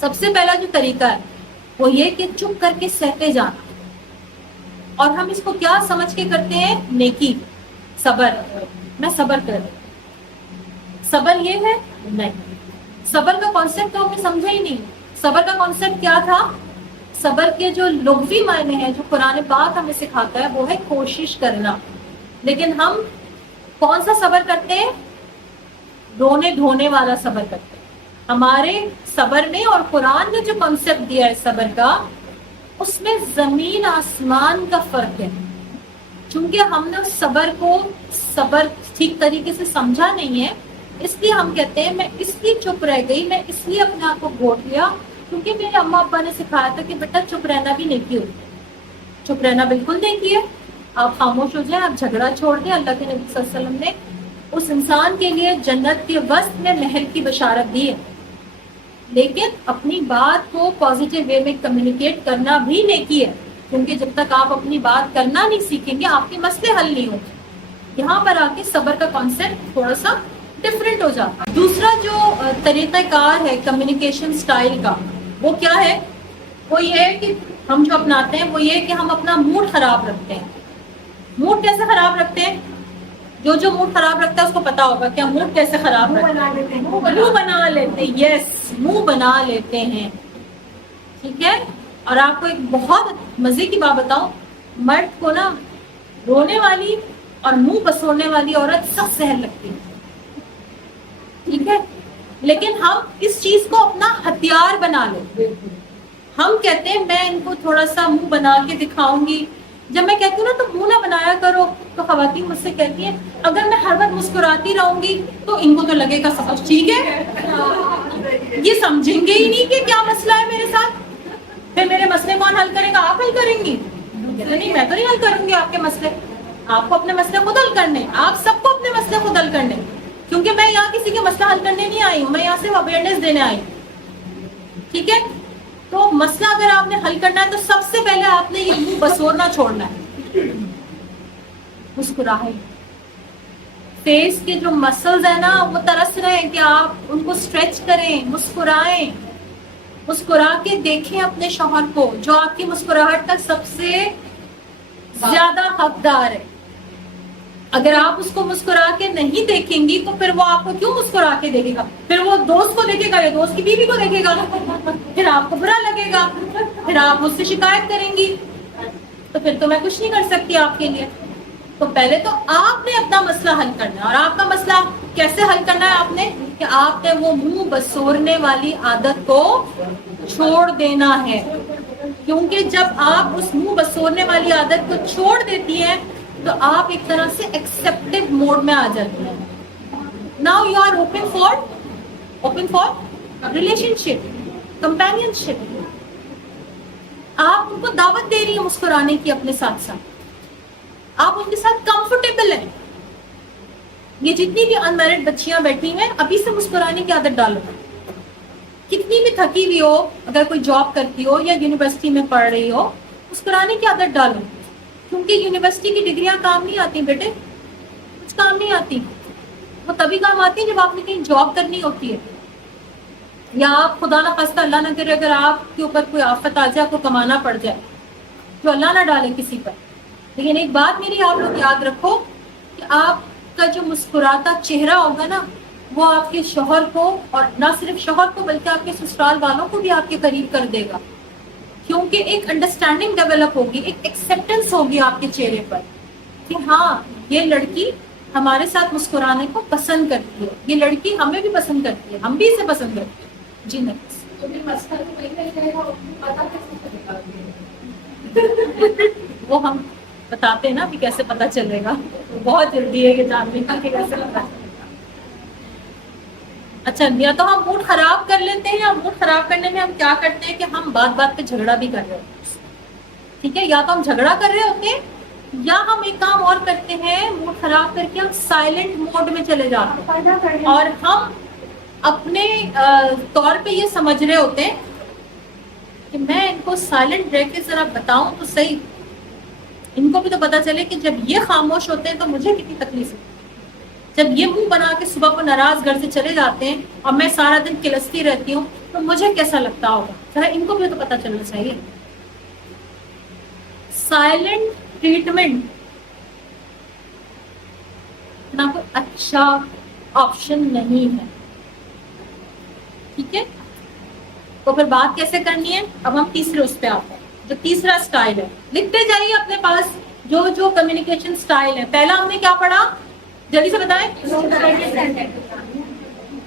سب سے پہلا جو طریقہ ہے وہ یہ کہ چپ کر کے سہتے جانا، اور ہم اس کو کیا سمجھ کے کرتے ہیں؟ نیکی، صبر، میں صبر کر رہا ہوں۔ صبر یہ ہے نہیں، صبر کا کانسیپٹ تو ہم نے سمجھا ہی نہیں۔ صبر کا کانسیپٹ کیا تھا؟ صبر کے جو لغوی معنی ہیں جو قرآن پاک ہمیں سکھاتا ہے وہ ہے کوشش کرنا، لیکن ہم کون سا صبر کرتے ہیں؟ رونے دھونے والا صبر کرتے ہیں۔ ہمارے صبر میں اور قرآن نے جو کانسیپٹ دیا ہے صبر کا، اس میں زمین آسمان کا فرق ہے۔ چونکہ ہم نے اس صبر کو صبر ٹھیک طریقے سے سمجھا نہیں ہے، اس لیے ہم کہتے ہیں میں اس لیے چپ رہ گئی، میں اس لیے اپنے آپ کو گھوٹ لیا کیونکہ میرے اماں ابا نے سکھایا تھا کہ بیٹا چپ رہنا بھی نیکی ہوتی ہے۔ چپ رہنا بالکل نیکی ہے، آپ خاموش ہو جائیں، آپ جھگڑا چھوڑ دیں۔ اللہ کے نبی صلی اللہ علیہ وسلم نے اس انسان کے لیے جنت کے وسط میں محل کی بشارت دی ہے، لیکن اپنی بات کو پازیٹیو وے میں کمیونیکیٹ کرنا بھی نیکی ہے، کیونکہ جب تک آپ اپنی بات کرنا نہیں سیکھیں گے آپ کے مسئلے حل نہیں ہوتے۔ یہاں پر آ کے صبر کا کانسیپٹ تھوڑا سا ڈفرینٹ ہو جاتا ہے۔ دوسرا جو طریقہ کار ہے کمیونیکیشن سٹائل کا، وہ کیا ہے؟ وہ یہ ہے کہ ہم جو اپناتے ہیں وہ یہ ہے کہ ہم اپنا موڈ خراب رکھتے ہیں۔ موڈ کیسے خراب رکھتے ہیں؟ جو موڈ خراب رکھتا ہے اس کو پتا ہوگا کیا موڈ کیسے خراب رکھتا ہے۔ منہ بنا لیتے ہیں، یس، منہ بنا لیتے ہیں، ٹھیک ہے۔ اور آپ کو ایک بہت مزے کی بات بتاؤں، مرد کو نا رونے والی اور منہ بسوڑنے والی عورت سخت سہل لگتی ہے، ٹھیک ہے، لیکن ہم اس چیز کو اپنا ہتھیار بنا لیتے ہیں۔ ہم کہتے ہیں میں ان کو تھوڑا سا منہ بنا کے دکھاؤں گی۔ جب میں کہتی ہوں نا تو منہ نہ بنایا کرو، تو خواتین مجھ سے کہتی ہیں اگر میں ہر وقت مسکراتی رہوں گی تو ان کو تو لگے گا سب کچھ ٹھیک ہے، یہ سمجھیں گے ہی نہیں کہ کیا مسئلہ ہے میرے ساتھ۔ پھر میرے مسئلے کون حل کرے گا؟ آپ حل کریں گی؟ نہیں، میں تو نہیں حل کروں گی آپ کے مسئلے، آپ کو اپنے مسئلے خود حل کرنے، آپ سب کو اپنے مسئلے خود حل کرنے، کیونکہ میں یہاں کسی کے مسئلہ حل کرنے نہیں آئی ہوں، میں یہاں صرف اویئرنیس دینے آئی ہوں، ٹھیک ہے۔ تو مسئلہ اگر آپ نے حل کرنا ہے تو سب سے پہلے آپ نے یہ منہ بسورنا چھوڑنا ہے، مسکراہے، فیس کے جو مسلز ہیں نا وہ ترس رہے ہیں کہ آپ ان کو اسٹریچ کریں، مسکرائیں، مسکرا کے دیکھیں اپنے شوہر کو جو آپ کی مسکراہٹ کا سب سے زیادہ حقدار ہے۔ اگر آپ اس کو مسکرا کے نہیں دیکھیں گی تو پھر وہ آپ کو کیوں مسکرا کے دیکھے گا؟ پھر وہ دوست کو دیکھے گا یا دوست کی بیوی کو دیکھے گا، پھر آپ کو برا لگے گا، پھر آپ مجھ سے شکایت کریں گی، تو پھر تو میں کچھ نہیں کر سکتی آپ کے لیے۔ تو پہلے تو آپ نے اپنا مسئلہ حل کرنا ہے، اور آپ کا مسئلہ کیسے حل کرنا ہے؟ آپ نے کہ آپ نے وہ منہ بسورنے والی عادت کو چھوڑ دینا ہے، کیونکہ جب آپ اس منہ بسورنے والی عادت کو چھوڑ دیتی ہیں تو آپ ایک طرح سے ایکسیپٹیو موڈ میں آ جاتی ہیں۔ Now you are open for relationship, companionship, آپ ان کو دعوت دے رہی ہیں مسکرانے کی، اپنے ساتھ ساتھ آپ ان کے ساتھ کمفرٹیبل ہیں۔ یہ جتنی بھی ان میرڈ بچیاں بیٹھی ہیں ابھی سے مسکرانے کی عادت ڈالو، کتنی بھی تھکی ہوئی ہو، اگر کوئی جاب کرتی ہو یا یونیورسٹی میں پڑھ رہی ہو، مسکرانے کی عادت ڈالو، کیونکہ یونیورسٹی کی ڈگریاں کام نہیں آتی بیٹے، کچھ کام نہیں آتی، وہ تبھی کام آتی ہے جب آپ نے کہیں جاب کرنی ہوتی ہے، یا آپ خدا نہ خواستہ اللہ نہ کرے اگر آپ کے اوپر کوئی آفت آ جائے، آپ کو کمانا پڑ جائے، جو اللہ نہ ڈالے کسی پر۔ لیکن ایک بات میری آپ لوگ یاد رکھو کہ آپ کا جو مسکراتا چہرہ ہوگا نا وہ آپ کے شوہر کو، اور نہ صرف شوہر کو بلکہ آپ کے سسرال والوں کو بھی آپ کے قریب کر دے گا، کیونکہ ایک انڈرسٹینڈنگ ڈیولپ ہوگی، ایک ایکسیپٹنس ہوگی آپ کے چہرے پر کہ ہاں یہ لڑکی ہمارے ساتھ مسکرانے کو پسند کرتی ہے، یہ لڑکی ہمیں بھی پسند کرتی ہے، ہم بھی اسے پسند کرتے ہیں۔ جی نیکسٹ۔ وہ ہم بتاتے ہیں نا ابھی کیسے پتا چلے گا، بہت جلدی ہے یہ جاننے کا کہ کیسے پتا چلے گا۔ اچھا، یا تو ہم موڈ خراب کر لیتے ہیں، یا موڈ خراب کرنے میں ہم کیا کرتے ہیں کہ ہم بات بات پہ جھگڑا بھی کر رہے ہوتے ہیں، ٹھیک ہے، یا تو ہم جھگڑا کر رہے ہوتے ہیں یا ہم ایک کام اور کرتے ہیں، موڈ خراب کر کے ہم سائلنٹ موڈ میں چلے جاتے ہیں، اور ہم اپنے طور پہ یہ سمجھ رہے ہوتے ہیں کہ میں ان کو سائلنٹ رہ کے ذرا بتاؤں تو صحیح، ان کو بھی تو پتا چلے کہ جب یہ خاموش ہوتے ہیں تو مجھے کتنی تکلیف ہے، جب یہ منہ بنا کے صبح کو ناراض گھر سے چلے جاتے ہیں اور میں سارا دن کلستی رہتی ہوں تو مجھے کیسا لگتا ہوگا، ذرا ان کو بھی تو پتا چلنا چاہیے. سائلنٹ ٹریٹمنٹ نہ کوئی اچھا آپشن نہیں ہے. ٹھیک ہے، تو پھر بات کیسے کرنی ہے؟ اب ہم تیسرے اس پہ آتے ہیں، جو تیسرا اسٹائل ہے. لکھتے جائیے اپنے پاس جو جو کمیونیکیشن اسٹائل ہے. پہلا ہم نے کیا پڑھا، جلدی سے بتائیں.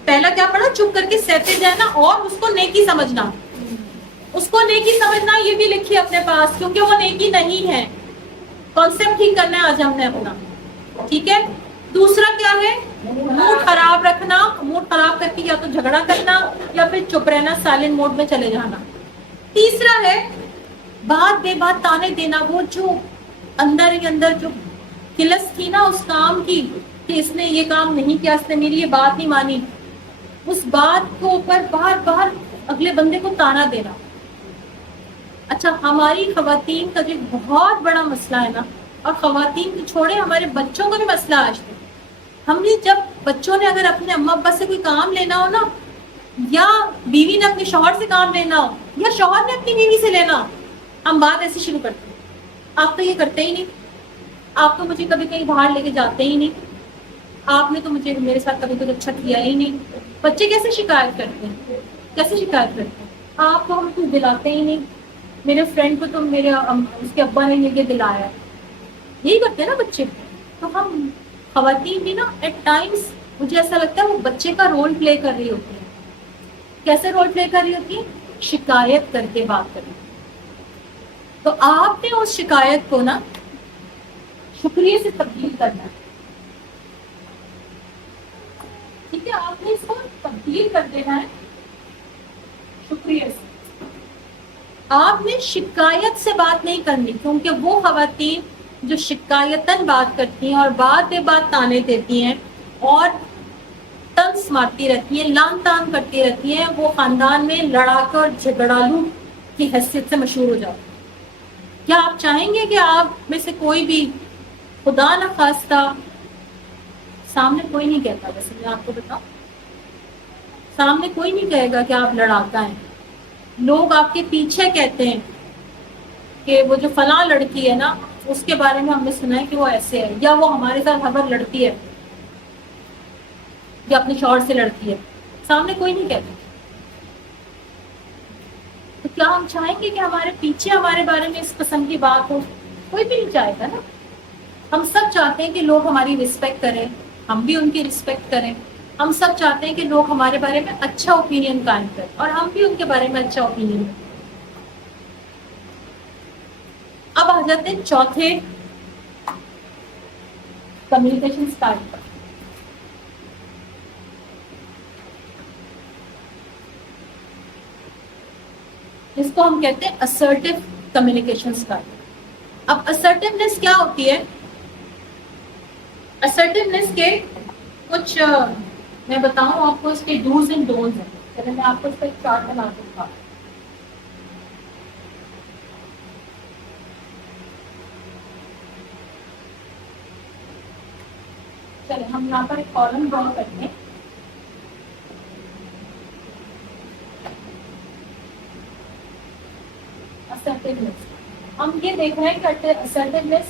پہلا کیا پڑھا؟ چپ کر کے سہتے جانا اور اس کو نیکی سمجھنا. اس کو نیکی سمجھنا یہ بھی لکھیے اپنے پاس، کیونکہ وہ نیکی نہیں ہے. کانسیپٹ ٹھیک کرنا ہے آج ہم نے اپنا. ٹھیک ہے. دوسرا کیا ہے؟ موڈ خراب رکھنا. موڈ خراب کر کے یا تو جھگڑا کرنا یا پھر چپ رہنا، سائلنٹ موڈ میں چلے جانا. تیسرا ہے بات بے بات تانے دینا. وہ جو اندر ہی اندر جو کلس تھی نا اس کام کی کہ اس نے یہ کام نہیں کیا، اس نے میری یہ بات نہیں مانی، اس بات کو اوپر بار بار اگلے بندے کو تانا دینا. اچھا، ہماری خواتین کا جو بہت بڑا مسئلہ ہے نا، اور خواتین کو چھوڑے ہمارے بچوں کا بھی مسئلہ آج تک. ہم نے جب بچوں نے اگر اپنے اما ابا سے کوئی کام لینا ہو نا، یا بیوی نے اپنے شوہر سے کام لینا ہو، یا شوہر نے اپنی بیوی سے لینا ہو، ہم بات ایسے شروع کرتے ہیں: آپ تو یہ کرتے ہی نہیں، آپ تو مجھے کبھی کہیں باہر لے کے جاتے ہی نہیں، آپ نے تو مجھے میرے ساتھ کبھی کچھ اچھا کیا ہی نہیں. بچے کیسے شکایت کرتے ہیں؟ کیسے شکایت کرتے ہیں؟ آپ تو ہم کچھ دلاتے ہی نہیں، میرے فرینڈ کو تو میرے اس کے ابا نے یہ دلایا. یہی کرتے ہیں نا بچے. تو ہم خواتین بھی نا ایٹ ٹائمس مجھے ایسا لگتا ہے وہ بچے کا رول پلے کر رہی ہوتی ہے. کیسے رول پلے کر رہی ہوتی ہے؟ شکایت کر کے بات کریں. تو آپ نے اس شکایت کو نا شکریہ سے تبدیل کرنا ہے. ٹھیک ہے، آپ نے اس کو تبدیل کر دینا ہے شکریہ سے. آپ نے شکایت سے بات نہیں کرنی، کیونکہ وہ خواتین جو شکایتاً بات کرتی ہیں اور بات بے بات تانے دیتی ہیں اور طنز مارتی رہتی ہیں، لان تان کرتی رہتی ہیں، وہ خاندان میں لڑاکا اور جھگڑالو کی حیثیت سے مشہور ہو جاتی ہیں. کیا آپ چاہیں گے کہ آپ میں سے کوئی بھی، خدا نہ خواستہ، سامنے کوئی نہیں کہتا، ویسے میں آپ کو بتاؤں، سامنے کوئی نہیں کہے گا کہ آپ لڑاکا ہیں. لوگ آپ کے پیچھے کہتے ہیں کہ وہ جو فلاں لڑکی ہے نا، اس کے بارے میں ہم نے سنا ہے کہ وہ ایسے ہے، یا وہ ہمارے ساتھ ہر بار لڑتی ہے یا اپنے شوہر سے لڑتی ہے. سامنے کوئی نہیں کہتا. تو کیا ہم چاہیں گے کہ ہمارے پیچھے ہمارے بارے میں اس قسم کی بات ہو؟ کوئی بھی نہیں چاہے گا نا. ہم سب چاہتے ہیں کہ لوگ ہماری رسپیکٹ کریں، ہم بھی ان کی رسپیکٹ کریں. ہم سب چاہتے ہیں کہ لوگ ہمارے بارے میں اچھا اوپینین قائم کریں اور ہم بھی ان کے بارے میں اچھا اوپینین کریں. اب آ جاتے ہیں چوتھے کمیونیکیشن اسٹائل پر، جس کو ہم کہتے ہیں assertive communication style. اب assertiveness کیا ہوتی ہے؟ assertiveness کے کچھ میں بتاؤں آپ کو، اس کے ڈوز اینڈ ڈونٹس ہیں. چلے میں آپ کو اس کا ایک چارٹ بنا دوں گا. چلے ہم یہاں پر ایک کالم ڈرا کرتے ہیں. assertiveness ہم یہ دیکھ رہے ہیں کہ assertiveness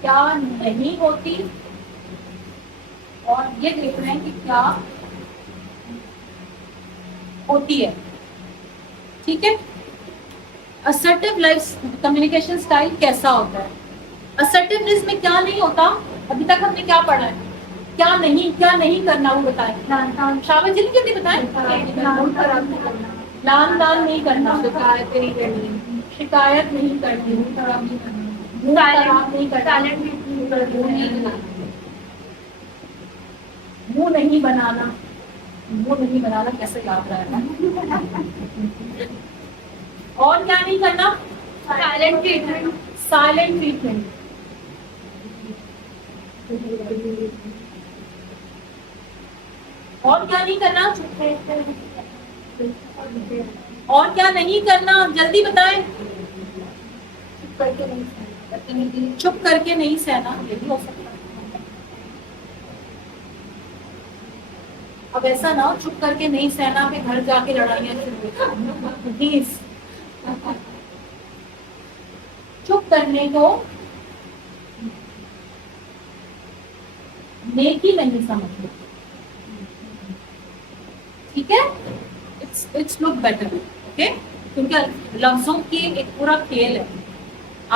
کیا نہیں ہوتی، اور یہ دیکھ رہے ہیں کہ کیا ہوتی ہے. ٹھیک ہے. assertive life communication style کیسا ہوتا ہے؟ assertiveness میں کیا نہیں ہوتا؟ ابھی تک ہم نے کیا پڑھا ہے؟ کیا نہیں کرنا وہ بتائیں. شاوت جی جلدی بتائیں. لان تان نہیں کرنا، شکایت نہیں کرنی، منہ نہیں بنانا. منہ نہیں بنانا کیسے یاد رہے گا؟ اور کیا نہیں کرنا؟ Silent treatment. اور کیا نہیں کرنا؟ اور کیا نہیں کرنا؟ جلدی بتائیں. چپ کر کے نہیں سہنا، یہ بھی ہو سکتا ہے. اب ایسا نہ ہو چپ کر کے نہیں سہنا پہ گھر جا کے لڑائیاں شروع پلیز. چپ کرنے کو نیکی نہیں سمجھتے, ٹھیک ہے؟ اٹس لک بیٹر, اوکے, کیونکہ لفظوں کی ایک پورا کھیل ہے.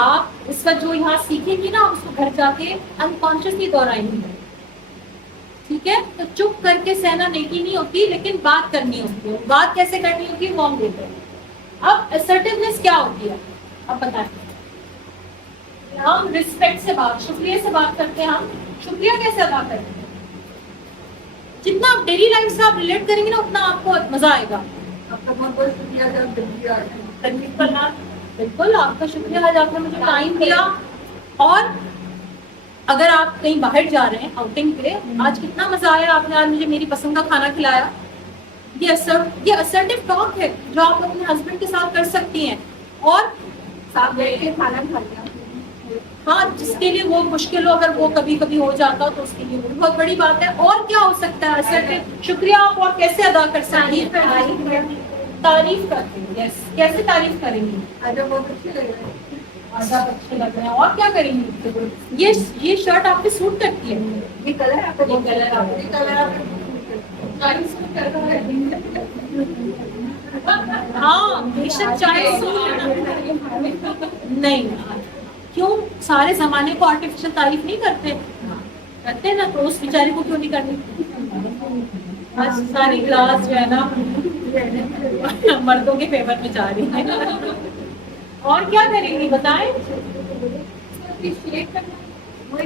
آپ اس کا جو یہاں سیکھیں گی نا, اس کو گھر جا کے انکانشیسلی دہرائیں گی, ٹھیک ہے؟ تو چپ کر کے سہنا نیکی نہیں ہوتی, لیکن بات کرنی ہوتی ہے. بات کیسے کرنی ہوتی ہے وہ ہم دیتے ہیں. اب assertiveness کیا ہوتی ہے, اب بتائیں. ہم رسپیکٹ سے بات, شکریہ سے بات کرتے ہیں. ہم شکریہ کیسے ادا کرتے ہیں؟ جتنا آپ ڈیلی لائف سے آپ ریلیٹ کریں گے نا, اتنا آپ کو مزہ آئے گا. آپ کا بہت بہت شکریہ. بالکل, آپ کا شکریہ آج آپ نے مجھے ٹائم دیا. اور اگر آپ کہیں باہر جا رہے ہیں آؤٹنگ پہ, آج کتنا مزہ آیا, آپ نے آج مجھے میری پسند کا کھانا کھلایا. یہ assertive ٹاک ہے جو آپ اپنے ہسبینڈ کے ساتھ کر سکتی ہیں. اور ساتھ بیٹھ کے کھانا کھا لیا. ہاں, جس کے لیے وہ مشکل ہو, اگر وہ کبھی کبھی ہو جاتا تو اس کے لیے وہ بہت بڑی بات ہے. اور کیا ہو سکتا ہے assertive شکریہ آپ اور کیسے ادا کر سکتی ہیں؟ تعریف کرتے ہیں. یس, کیسے تعریف کریں گی؟ اگر وہ اچھے لگ رہے ہیں, آداب اچھے لگ رہے ہیں. اور کیا کریں گی؟ یہ شرٹ آپ پہ سوٹ کرتی ہے, یہ کلر آپ کو, یہ کلر آپ ہاں بے شک, چاہے نہیں, کیوں سارے زمانے کو آرٹیفیشل تعریف نہیں کرتے, کرتے نا, تو اس بیچاری کو کیوں نہیں کرنی؟ آج ساری کلاس جو ہے نا مردوں کے فیور میں جا رہی ہے. اور کیا کریں گی بتائیں؟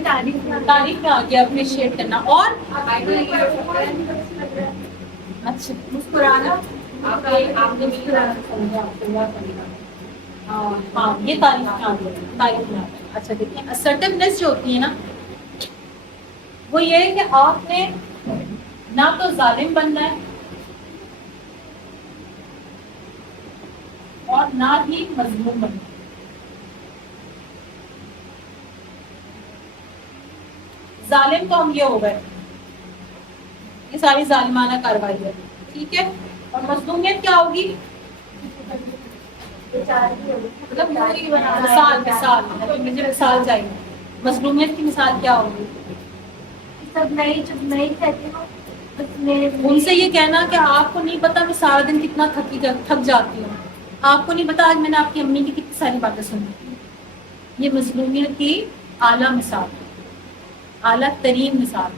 تعریف میں آ گیا اپریشیٹ کرنا. اور اچھا مسکرانا, ہاں یہ تعریف میں آ گیا, تعریف میں. اچھا دیکھیں, assertiveness جو ہوتی ہے نا, وہ یہ ہے کہ آپ نے نہ تو ظالم بننا ہے اور نہ ہی مظلوم بننا ہے. ظالم تو ہم یہ ہو گئے, یہ ساری ظالمانہ کارروائی ہے, ٹھیک ہے. اور مظلومیت کیا ہوگی؟ مطلب مجھے مثال چاہیے. مظلومیت کی مثال کیا ہوگی؟ سب نہیں کہتی ہوں, ان سے یہ کہنا کہ آپ کو نہیں پتا میں سارا دن کتنا تھک جاتی ہوں, آپ کو نہیں پتا آج میں نے آپ کی امی کی کتنی ساری باتیں سنی. یہ مظلومیت کی اعلیٰ مثال, اعلیٰ ترین مثال.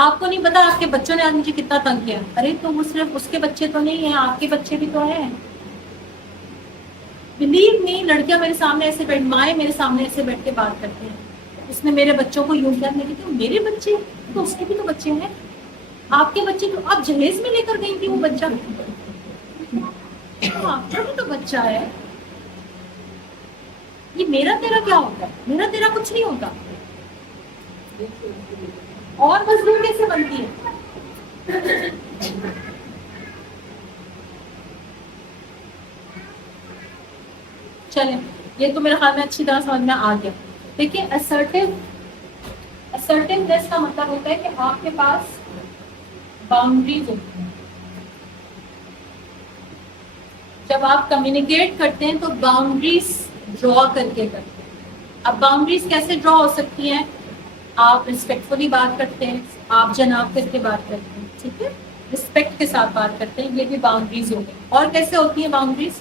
آپ کو نہیں پتا آپ کے بچوں نے آج مجھے کتنا تنگ کیا. ارے تو وہ صرف اس کے بچے تو نہیں ہیں, آپ کے بچے بھی تو ہیں. بلیو می, لڑکیاں میرے سامنے ایسے بیٹھ, مائیں میرے سامنے ایسے بیٹھ کے بات کرتے ہیں, اس نے میرے بچوں کو یوں کیا. میں کہتی ہوں میرے بچے تو اس کے بھی تو بچے ہیں, آپ کے بچے تو آپ جہیز میں لے کر گئی تھی وہ بچہ, آپ کا بھی تو بچہ ہے. یہ میرا تیرا کیا ہوتا ہے؟ میرا تیرا کچھ نہیں ہوتا. اور مظلوم کیسے بنتی ہے؟ چلیں, یہ تو میرے خیال میں اچھی طرح سمجھ میں آ گیا. دیکھیے, assertiveness کا مطلب ہوتا ہے کہ آپ کے پاس باؤنڈریز ہوتی ہیں. جب آپ کمیونیکیٹ کرتے ہیں تو باؤنڈریز ڈرا کر کے کرتے ہیں. اب باؤنڈریز کیسے ڈرا ہو سکتی ہیں؟ آپ رسپیکٹفلی بات کرتے ہیں, آپ جناب کر کے بات کرتے ہیں, ٹھیک ہے, رسپیکٹ کے ساتھ بات کرتے ہیں, یہ بھی باؤنڈریز ہو گئی. اور کیسے ہوتی ہیں باؤنڈریز؟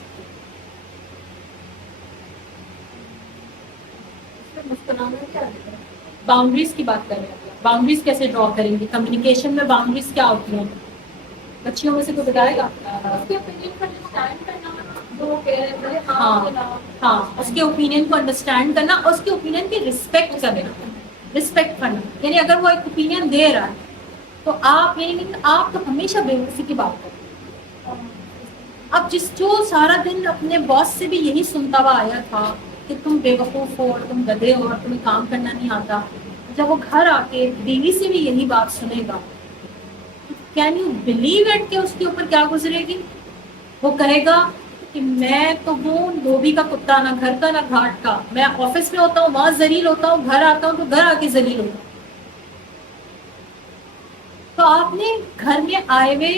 باؤنڈریز کی بات کر رہے ہیں. باؤنڈریز کیسے ڈرا کریں گے کمیونیکیشن میں؟ باؤنڈریز کیا ہوتی ہیں بچیوں میں سے کوئی بتائے گا؟ ہاں, اس کے اوپینین کو انڈرسٹینڈ کرنا, اس کے اوپینین کی رسپیکٹ کرنا. رسپیکٹ کرنا یعنی اگر وہ ایک اوپینین دے رہا ہے تو آپ یعنی آپ تو ہمیشہ بے وقوفی کی بات کریں. اب جو سارا دن اپنے باس سے بھی یہی سنتا ہوا آیا تھا کہ تم بے وقوف ہو اور تم گدھے ہو اور تمہیں کام کرنا نہیں آتا, جب وہ گھر آ کے بیوی سے بھی یہی بات سنے گا, کین یو بلیو اٹ کہ اس کے اوپر کیا گزرے گی؟ وہ کہے گا کہ میں تو ہوں دھوبی کا کتا, نہ گھر کا نہ گھاٹ کا. میں آفس میں ہوتا ہوں وہاں ذلیل ہوتا ہوں, گھر آتا ہوں تو گھر آ کے ذلیل ہوتا ہوں. تو آپ نے گھر میں آئے ہوئے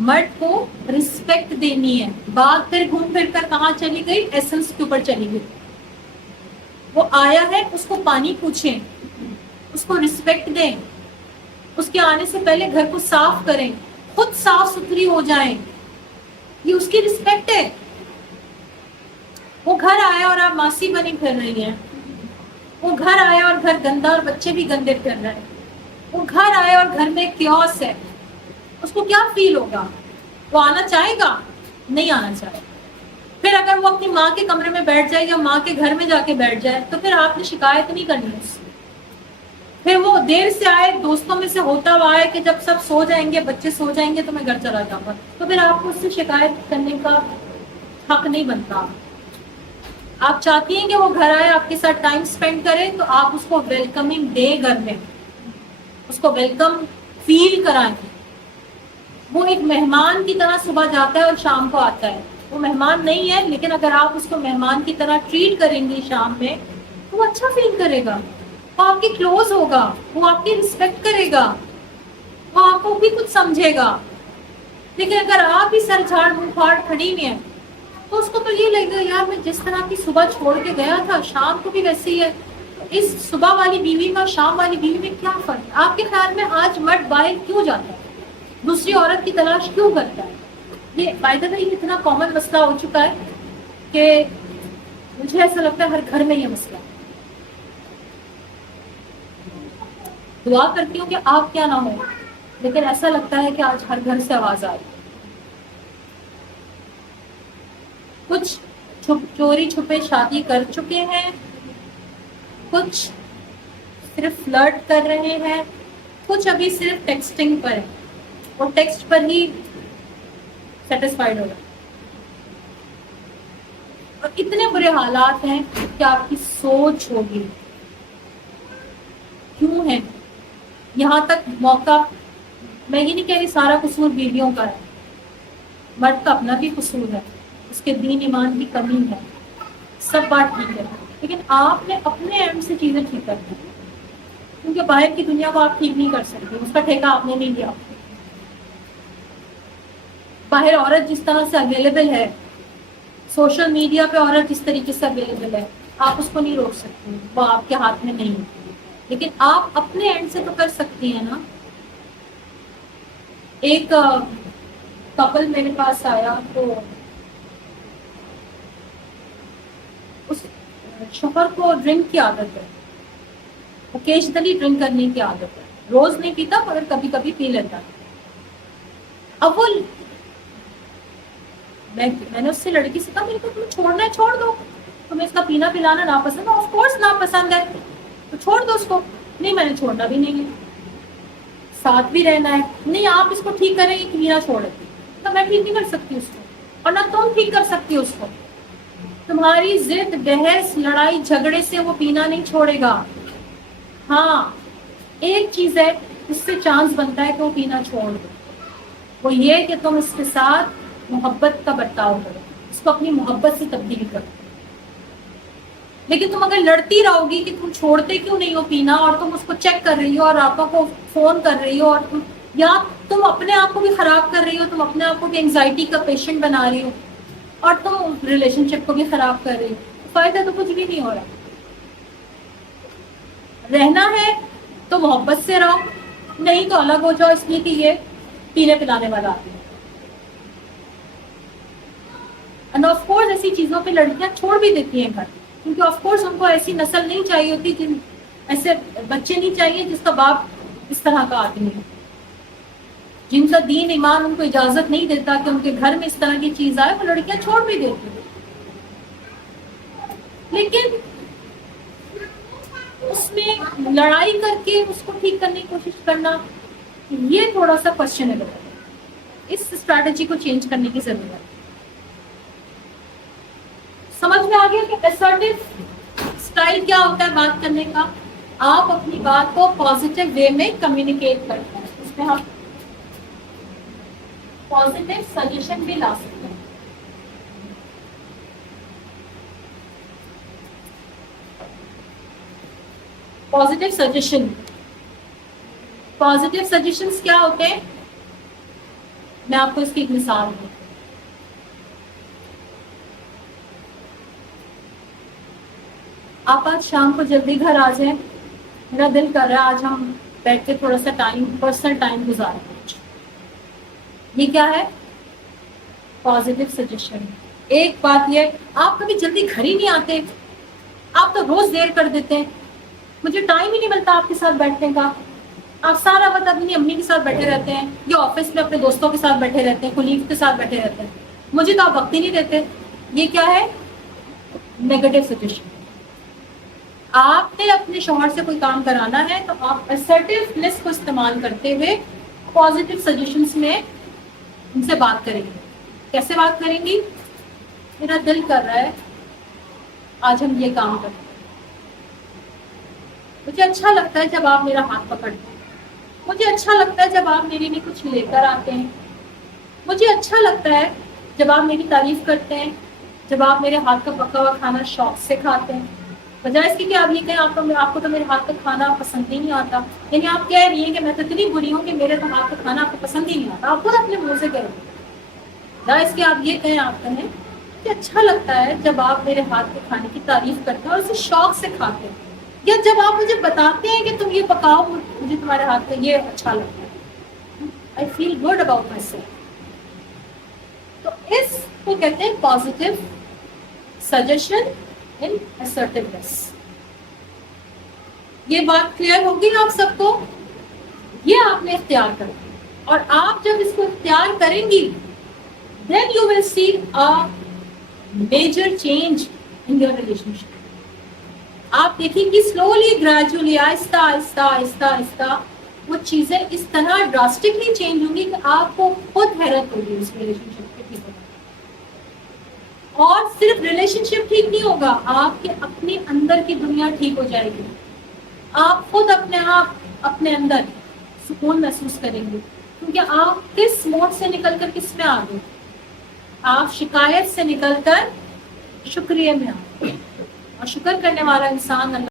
مرد کو رسپیکٹ دینی ہے. بات پھر گھوم پھر کر کہاں چلی گئی؟ ایسنس کے اوپر چلی گئی. وہ آیا ہے, اس کو پانی پوچھیں, اس کو رسپیکٹ دیں, اس کے آنے سے پہلے گھر کو صاف کریں, خود صاف ستھری ہو جائیں. یہ اس کی رسپیکٹ ہے. وہ گھر آیا اور آپ ماسی بنی پھر رہی ہیں. وہ گھر آیا اور گھر گندا اور بچے بھی گندے پھر رہے ہیں. وہ گھر آیا اور گھر میں کیوس ہے. اس کو کیا فیل ہوگا؟ وہ آنا چاہے گا؟ نہیں آنا چاہے. پھر اگر وہ اپنی ماں کے کمرے میں بیٹھ جائے یا ماں کے گھر میں جا کے بیٹھ جائے تو پھر آپ نے شکایت نہیں کرنی اس سے. پھر وہ دیر سے آئے, دوستوں میں سے ہوتا ہوا ہے کہ جب سب سو جائیں گے, بچے سو جائیں گے تو میں گھر چلا جاؤں گا, تو پھر آپ کو اس سے شکایت کرنے کا حق نہیں بنتا. آپ چاہتی ہیں کہ وہ گھر آئے, آپ کے ساتھ ٹائم سپینڈ کرے, تو آپ اس کو ویلکمنگ دے گھر میں, اس کو ویلکم فیل کرائیں. وہ ایک مہمان کی طرح صبح جاتا ہے اور شام کو آتا ہے. وہ مہمان نہیں ہے, لیکن اگر آپ اس کو مہمان کی طرح ٹریٹ کریں گی شام میں تو وہ اچھا فیل کرے گا, وہ آپ کے کلوز ہوگا, وہ آپ کی رسپیکٹ کرے گا, وہ آپ کو بھی کچھ سمجھے گا. لیکن اگر آپ ہی سر جھاڑ منہ پھاڑ کھڑی ہوئی ہیں تو اس کو تو یہ لگے گا یار میں جس طرح کی صبح چھوڑ کے گیا تھا شام کو بھی ویسے ہی ہے. اس صبح والی بیوی میں اور شام والی بیوی میں کیا فرق ہے؟ آپ کے خیال میں آج مرد باہر کیوں جاتا ہے, دوسری عورت کی تلاش کیوں کرتا ہے؟ یہ بائی دا وے یہ اتنا کامن مسئلہ ہو چکا ہے کہ مجھے ایسا لگتا ہے ہر گھر میں یہ مسئلہ ہے. دعا کرتی ہوں کہ آپ کیا نہ ہو, لیکن ایسا لگتا ہے کہ آج ہر گھر سے آواز آ رہی ہے. کچھ چوری چھپے شادی کر چکے ہیں, کچھ صرف فلرٹ کر رہے ہیں, کچھ ابھی صرف ٹیکسٹنگ پر ہے اور ٹیکسٹ پر ہی سیٹسفائیڈ ہو رہا ہے. اور اتنے برے حالات ہیں کہ آپ کی سوچ ہوگی کیوں ہے. یہاں تک موقع, میں یہ نہیں کہہ رہی سارا قصور بیویوں کا ہے, مرد کا اپنا بھی قصور ہے, اس کے دین ایمان کی کمی ہے, سب بات ٹھیک ہے, لیکن آپ نے اپنے اینڈ سے چیزیں ٹھیک کر دی, کیونکہ باہر کی دنیا کو آپ ٹھیک نہیں کر سکتے, اس کا ٹھیکہ آپ نے نہیں لیا. باہر عورت جس طرح سے اویلیبل ہے, سوشل میڈیا پہ عورت جس طریقے سے اویلیبل ہے, آپ اس کو نہیں روک سکتے, وہ آپ کے ہاتھ میں نہیں ہے. لیکن آپ اپنے اینڈ سے تو کر سکتی ہیں نا. ایک کپل میرے پاس آیا تو اس شوہر کو ڈرنک کی عادت ہے, اوکیجنلی ڈرنک کرنے کی عادت ہے, روز نہیں پیتا مگر کبھی کبھی پی لیتا. اب وہ میں نے اس سے لڑکی سے کہا میرے کو تمہیں چھوڑنا ہے چھوڑ دو, تمہیں اس کا پینا پلانا ناپسند ہے, آف کورس ناپسند ہے تو چھوڑ دو اس کو. نہیں میں نے چھوڑنا بھی نہیں ہے, ساتھ بھی رہنا ہے. نہیں آپ اس کو ٹھیک کریں گے کہ میرا چھوڑ دیں, تو میں ٹھیک نہیں کر سکتی اس کو, اور نہ تم ٹھیک کر سکتی اس کو. تمہاری ضد بحث لڑائی جھگڑے سے وہ پینا نہیں چھوڑے گا. ہاں ایک چیز ہے اس سے چانس بنتا ہے کہ وہ پینا چھوڑ دو, وہ یہ کہ تم اس کے ساتھ محبت کا برتاؤ کرو, اس کو اپنی محبت سے تبدیل کرو. لیکن تم اگر لڑتی رہو گی کہ تم چھوڑتے کیوں نہیں ہو پینا, اور تم اس کو چیک کر رہی ہو اور راتوں کو فون کر رہی ہو, اور یا تم اپنے آپ کو بھی خراب کر رہی ہو, تم اپنے آپ کو بھی انگزائٹی کا پیشنٹ بنا رہی ہو, اور تم ریلیشن شپ کو بھی خراب کر رہی ہو, فائدہ تو کچھ بھی نہیں ہو رہا. رہنا ہے تو محبت سے رہو, نہیں تو الگ ہو جاؤ, اس لیے کہ یہ پینے پلانے والا آدمی ہے. اینڈ آف کورس ایسی چیزوں پہ لڑکیاں چھوڑ بھی دیتی ہیں گھر, کیونکہ آف کورس ان کو ایسی نسل نہیں چاہیے ہوتی, ایسے بچے نہیں چاہیے جس کا باپ اس طرح کا آدمی ہے, جن کا دین ایمان ان کو اجازت نہیں دیتا کہ ان کے گھر میں اس طرح کی چیز آئے, وہ لڑکیاں چھوڑ بھی دیتی ہیں. لیکن اس میں لڑائی کر کے اس کو ٹھیک کرنے کی کوشش کرنا, یہ تھوڑا سا کوشچنیبل ہے. اس اسٹریٹجی کو چینج کرنے کی ضرورت ہے. سمجھ میں آ گیا کہ assertive اسٹائل کیا ہوتا ہے بات کرنے کا؟ آپ اپنی بات کو پازیٹیو وے میں کمیونیکیٹ کرتے ہیں, اس میں ہم پازیٹیو سجیشن بھی لا سکتے ہیں. پازیٹیو سجیشن پازیٹیو سجیشنز کیا ہوتے ہیں؟ میں آپ کو اس کی ایک مثال دوں. آپ آج شام کو جلدی گھر آ جائیں, میرا دل کر رہا ہے آج ہم بیٹھ کے تھوڑا سا ٹائم, پرسنل ٹائم گزاریں. یہ کیا ہے؟ Positive suggestion. ایک بات یہ, آپ کبھی جلدی گھر ہی نہیں آتے, آپ تو روز دیر کر دیتے ہیں, مجھے ٹائم ہی نہیں ملتا آپ کے ساتھ بیٹھنے کا, آپ سارا وقت اپنی امی کے ساتھ بیٹھے رہتے ہیں یا آفس میں اپنے دوستوں کے ساتھ بیٹھے رہتے ہیں, کولیگ کے ساتھ بیٹھے رہتے ہیں, مجھے تو آپ وقت ہی نہیں دیتے. یہ کیا ہے؟ Negative suggestion. آپ نے اپنے شوہر سے کوئی کام کرانا ہے تو آپ assertiveness کو استعمال کرتے ہوئے پازیٹیو سجیشنز میں ان سے بات کریں گے. کیسے بات کریں گی؟ میرا دل کر رہا ہے آج ہم یہ کام کریں, مجھے اچھا لگتا ہے جب آپ میرا ہاتھ پکڑتے ہیں, مجھے اچھا لگتا ہے جب آپ میرے لیے کچھ لے کر آتے ہیں, مجھے اچھا لگتا ہے جب آپ میری تعریف کرتے ہیں, جب آپ میرے ہاتھ کا پکا ہوا کھانا شوق سے کھاتے ہیں. بجائے اس کی کہ آپ یہ کہیں آپ کو تو میرے ہاتھ کا کھانا پسند ہی نہیں آتا, یعنی آپ کہہ رہی ہیں کہ میں تو اتنی بری ہوں کہ میرے تو ہاتھ کا کھانا آپ کو پسند ہی نہیں آتا. آپ خود اپنے منہ سے کہہ رہی ہیں. بجائے اس کے آپ یہ کہیں, آپ کہیں کہ اچھا لگتا ہے جب آپ میرے ہاتھ کے کھانے کی تعریف کرتے ہیں اور اسے شوق سے کھاتے ہیں, یا جب آپ مجھے بتاتے ہیں کہ تم یہ پکاؤ, مجھے تمہارے ہاتھ کا یہ اچھا لگتا ہے, I feel good about myself. تو اس کو کہتے ہیں پازیٹیو سجیشن ان assertiveness. یہ بات کلیئر ہوگی آپ سب کو؟ یہ آپ نے اختیار کرنا, اور آپ جب اس کو اختیار کریں گی then you will see a major change in your relationship. آپ دیکھیں گی سلولی, گریجولی, آہستہ آہستہ آہستہ آہستہ وہ چیزیں اس طرح ڈراسٹکلی چینج ہوں گی کہ آپ کو خود حیرت ہوگی اس ریلیشن شپ کے ٹھیک ہونے. اور صرف ریلیشن شپ ٹھیک نہیں ہوگا, آپ کے اپنے اندر کی دنیا ٹھیک ہو جائے گی. آپ خود اپنے آپ اپنے اندر سکون محسوس کریں گے, کیونکہ آپ کس موڈ سے نکل کر کس میں آ گئے؟ آپ شکایت سے نکل کر شکریہ میں آ گئے. اور شکر کرنے والا انسان